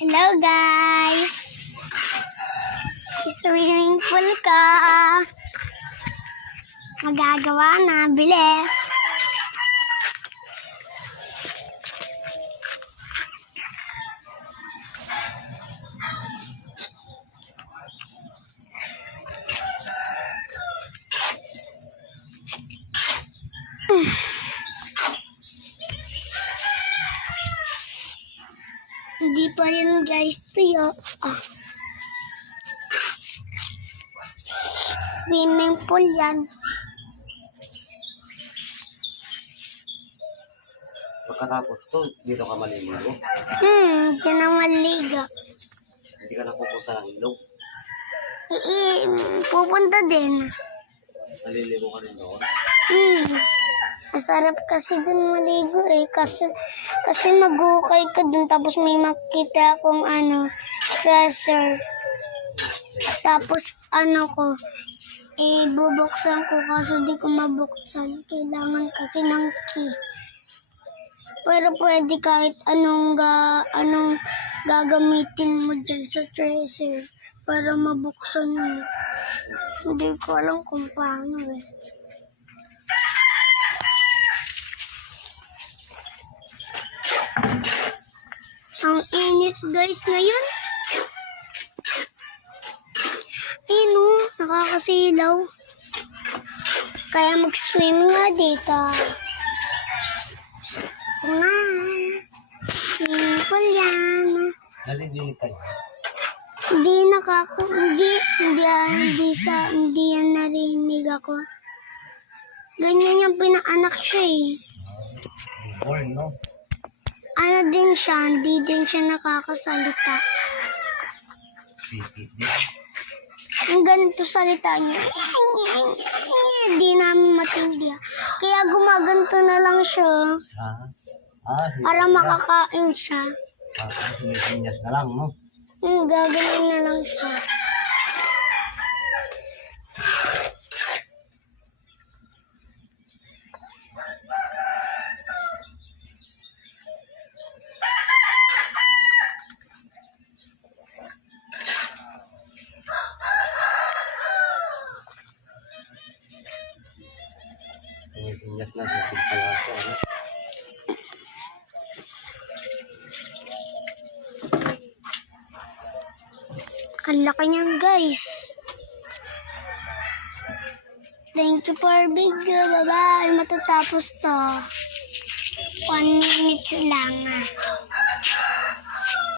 Hello guys! Swimming pool ka. Magagawa na, bilis. Hindi pa yun guys, tuyo. Swimming pool yan. Pagkatapos to, dito ka maliligo. Diyan ang maliga. Hindi ka na pupunta ng ilog. Pupunta din. Maliligo ka rin doon. Masarap kasi dun maligo eh. Kasi mag-ukay ka dun tapos may makita akong treasure. Tapos bubuksan ko kaso di ko mabuksan. Kailangan kasi ng key. Pero pwede kahit anong gagamitin mo dyan sa treasure para mabuksan mo. Hindi ko alam kung paano eh. Ang init guys ngayon. Ayun o, nakakasilaw. Kaya mag-swim nga dito. Simple yan. Nalilinig kayo. Hindi yan narinig ako. Ganyan yung pinaanak siya eh. Born, no? Ano din siya, hindi din siya nakakasalita. Sipit din. Ang ganito salita niya. Hindi namin matindihan. Kaya gumaganto na lang siya. Para makakain siya. Sinisinyas na lang, no? Gagaling na lang siya. Sinisinyas na siya. Pala siya, no? Ang laki niyan guys. Thank you for video. Bye-bye. Matatapos to. 1 minute lang.